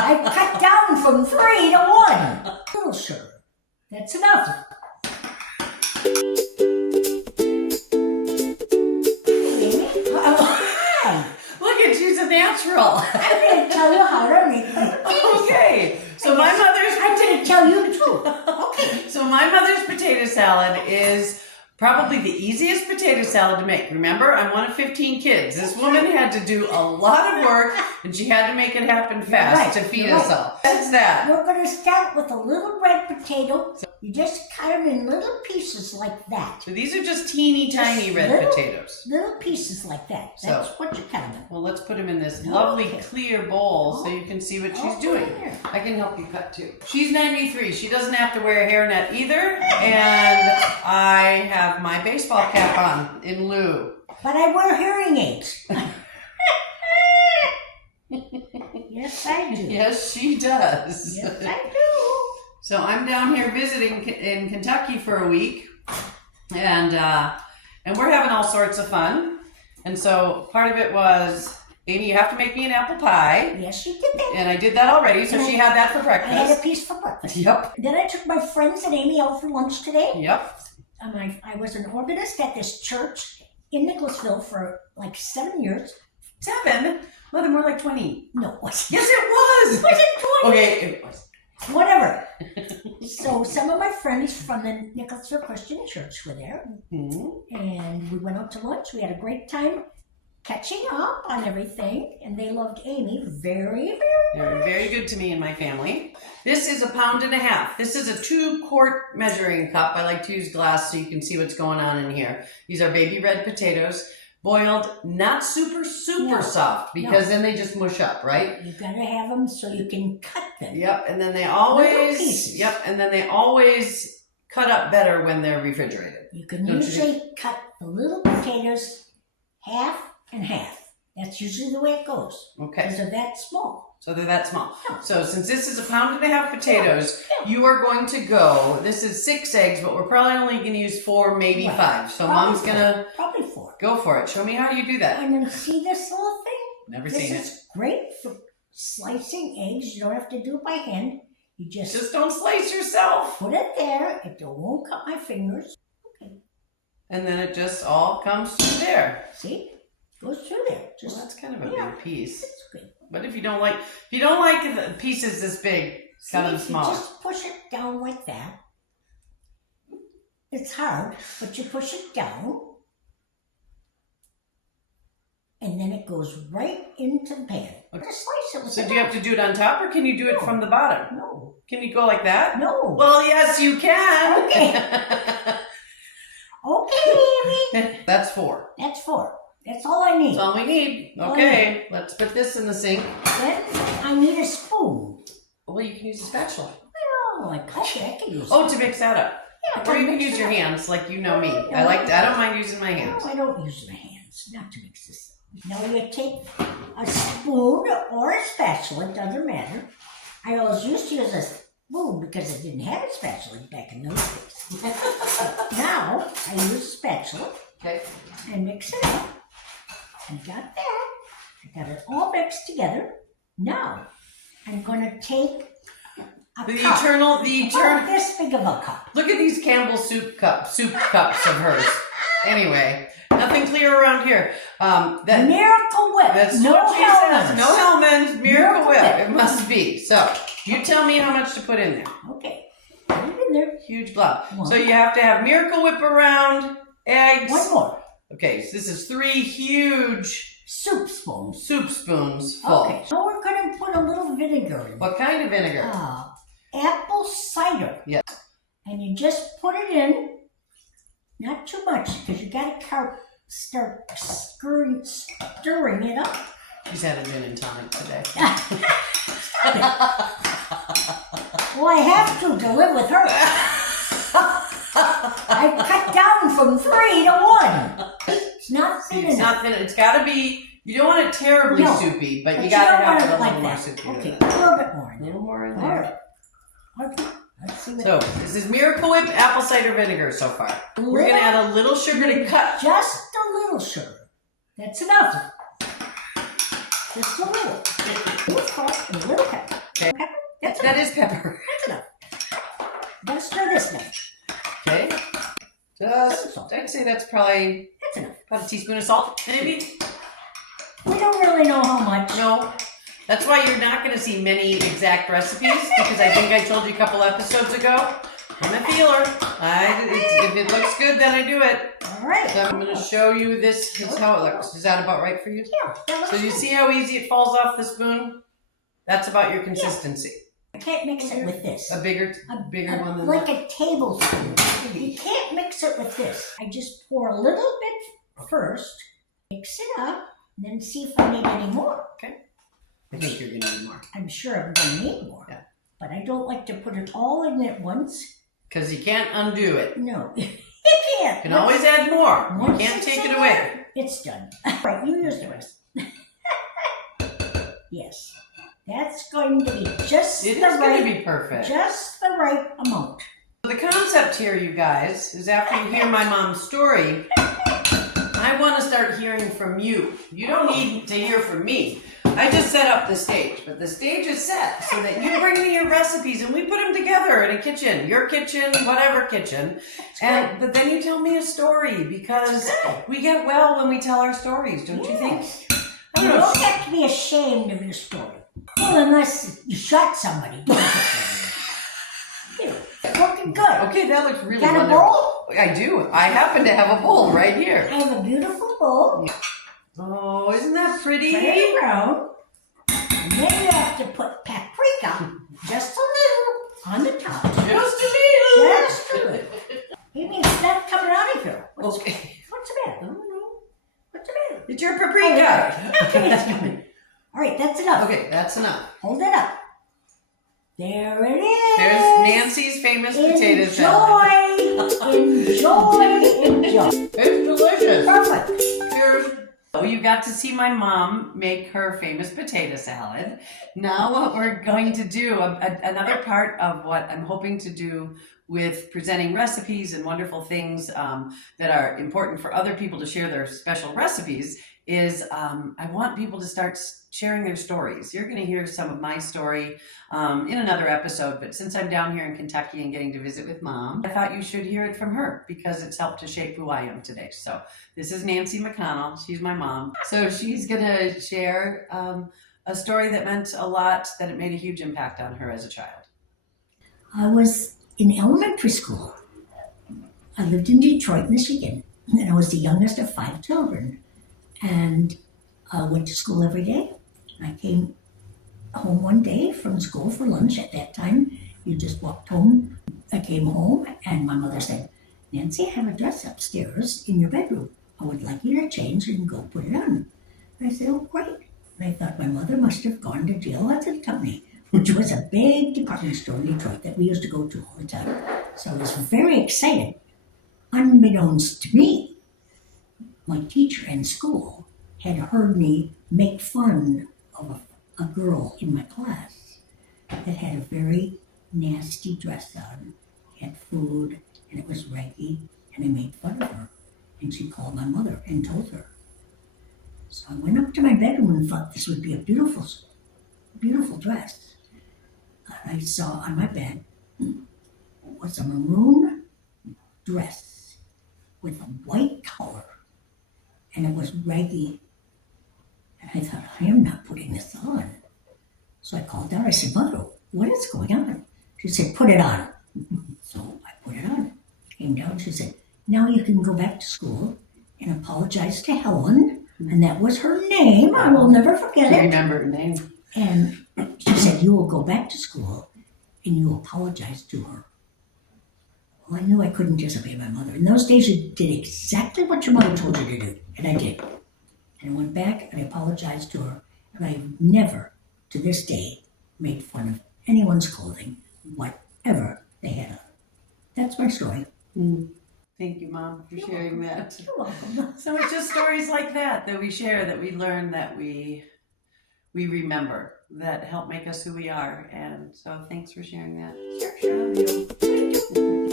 I cut down from 3 to 1. Little sugar. That's enough. Look at you, a natural. I'm going to tell you how to make potatoes. Okay. So my mother's I'm going to tell you too. Okay. So my mother's potato salad is probably the easiest potato salad to make. Remember, I'm one of 15 kids. This woman had to do a lot of work, and she had to make it happen fast to feed us all. That's that. We're going to start with a little red potato. You just cut them in little pieces like that. So these are just teeny tiny red potatoes. Little pieces like that. That's what you cut them in. Well, let's put them in this lovely clear bowl so you can see what she's doing. I can help you cut too. She's 93. She doesn't have to wear a hairnet either. And I have my baseball cap on in lieu. But I wear hearing aids. Yes, I do. Yes, she does. Yes, I do. So I'm down here visiting in Kentucky for a week, and we're having all sorts of fun. And so part of it was, Amy, you have to make me an apple pie. Yes, you did that. And I did that already, so she had that for breakfast. I had a piece for breakfast. Yep. Then I took my friends and Amy out for lunch today. Yep. I was an organist at this church in Nicholasville for like 7 years. 7? Well, they're more like 20. No, it wasn't. Yes, it was. Was it 20? Okay, it was. Whatever. So some of my friends from the Nicholasville Christian Church were there. Mm-hmm. And we went out to lunch. We had a great time catching up on everything. And they loved Amy very, very much. Very good to me and my family. This is 1.5 pounds. This is a 2-quart measuring cup. I like to use glass so you can see what's going on in here. These are baby red potatoes. Boiled, not super soft, because then they just mush up, right? You gotta have them so you can cut them. Yep, and then they always, cut up better when they're refrigerated. You can usually cut the little potatoes half and half. That's usually the way it goes. Okay. Because they're that small. So they're that small. Yeah. So since this is 1.5 pounds potatoes, you are going to go, this is 6 eggs, but we're probably only going to use 4, maybe 5. So Mom's going to probably 4. Go for it. Show me how you do that. I'm going to see this little thing. Never seen it. This is great for slicing eggs. You don't have to do it by hand. You just don't slice yourself. Put it there. It won't cut my fingers. Okay. And then it just all comes through there. See? Goes through there. Well, that's kind of a big piece. It's good. But if you don't like the pieces this big, cut them small. You just push it down like that. It's hard, but you push it down. And then it goes right into the pan. Okay. Slice it with so do you have to do it on top, or can you do it from the bottom? No. Can you go like that? No. Well, yes, you can. Okay. Okay, Amy. That's 4. That's 4. That's all I need. That's all we need. Okay, let's put this in the sink. Then I need a spoon. Well, you can use a spatula. Well, I can use to mix that up. Yeah, or you can use your hands, like you know me. I don't mind using my hands. No, I don't use my hands. Not to mix this up. Now you take a spoon or a spatula, it doesn't matter. I always used to use a spoon because I didn't have a spatula back in those days. But now I use a spatula and mix it up. I got that. I got it all mixed together. Now I'm going to take a cup. About this big of a cup. Look at these Campbell soup cups of hers. Anyway, nothing clear around here. Miracle Whip. That's no what she Hellmann's. says. No Hellmann's. Miracle Whip. It must be. So you tell me how much to put in there. Okay. Put it in there. Huge blob. So you have to have Miracle Whip around, eggs. One more. Okay, so this is 3 huge soup spoons full. Okay, so we're going to put a little vinegar in. What kind of vinegar? Apple cider. Yes. And you just put it in, not too much, because you got to start stirring it up. She's had a gin and tonic today. Stop it. Well, I have to live with her. I cut down from 3 to 1. It's not thin enough. It's not thin. It's got to be. You don't want it terribly soupy, but you got to have it a little more soupy. Okay, a little bit more. A little more in All there. right. Okay. Let's see. So this is Miracle Whip apple cider vinegar so far. We're going to add a little sugar to cut. Just a little sugar. That's enough. Just a little. A little salt and a little pepper. Okay. Pepper? That's That enough. is pepper. That's enough. Gotta stir this now. Okay. Just, I'd say that's probably That's enough. about a teaspoon of salt, maybe? We don't really know how much. No. That's why you're not going to see many exact recipes, because I think I told you a couple episodes ago, I'm a feeler. If it looks good, then I do it. All right. So I'm going to show you this is how it looks. Is that about right for you? Yeah. That looks So you good. see how easy it falls off the spoon? That's about your consistency. I can't mix it with this. A bigger one than like that. a tablespoon. You can't mix it with this. I just pour a little bit first, mix it up, and then see if I need any more. Okay. I think you're going to need more. I'm sure I'm going to need more. Yeah. But I don't like to put it all in at once. Because you can't undo it. No, you can't. You can always add more. You Once can't it's take in it away. there, it's done. Right, you use the rest. Yes. That's going to be just It the is going to right, be perfect. just the right amount. The concept here, you guys, is after you hear my mom's story, I want to start hearing from you. You don't need to hear from me. I just set up the stage, but the stage is set so that you bring me your recipes and we put them together in a kitchen, your kitchen, whatever kitchen. But then you tell me a story, because we get well when we tell our stories, don't you think? I You don't know. don't have to be ashamed of your story. Well, unless you shot somebody. Don't It's looking good. Okay, that looks really Got a wonderful. bowl? I do. I happen to have a bowl right here. I have a beautiful bowl. Oh, isn't that pretty? Very round. And then you have to put paprika, just a little, on the top. Just a little. Just a little. You mean it's not coming out of here? Okay. What's the matter? I don't know. What's the matter? It's your Oh, paprika. okay, it's coming. All right, that's enough. Okay, that's enough. Hold it up. There it is. There's Nancy's famous potato salad. Enjoy. It's delicious. Perfect. Cheers. Oh, you got to see my mom make her famous potato salad. Now what we're going to do, another part of what I'm hoping to do with presenting recipes and wonderful things that are important for other people to share their special recipes, is I want people to start sharing their stories. You're going to hear some of my story in another episode, but since I'm down here in Kentucky and getting to visit with Mom, I thought you should hear it from her, because it's helped to shape who I am today. So this is Nancy McConnell. She's my mom. So she's going to share a story that meant a lot, that it made a huge impact on her as a child. I was in elementary school. I lived in Detroit, Michigan, and I was the youngest of 5 children. And I went to school every day. I came home one day from school for lunch. At that time, you just walked home. I came home, and my mother said, "Nancy, I have a dress upstairs in your bedroom. I would like you to change and go put it on." And I said, "Oh, great." And I thought my mother must have gone to Geological Company, which was a big department store in Detroit that we used to go to all the time. So I was very excited. Unbeknownst to me, my teacher in school had heard me make fun of a girl in my class that had a very nasty dress on, had food, and it was raggy, and I made fun of her. And she called my mother and told her. So I went up to my bedroom and thought this would be a beautiful, beautiful dress. And I saw on my bed was a maroon dress with a white collar, and it was raggy. And I thought, I am not putting this on. So I called down. I said, "Mother, what is going on?" She said, "Put it on." So I put it on. Came down. She said, "Now you can go back to school and apologize to Helen." And that was her name. I will never forget Do it. you remember her name? And she said, "You will go back to school and you apologize to her." Well, I knew I couldn't disobey my mother. In those days, you did exactly what your mother told you to do. And I did. And I went back and I apologized to her. And I've never, to this day, made fun of anyone's clothing, whatever they had on. That's my story. Thank you, Mom, for sharing that. You're welcome. So it's just stories like that we share, that we learn, that we remember, that help make us who we are. And so thanks for sharing that. Sure.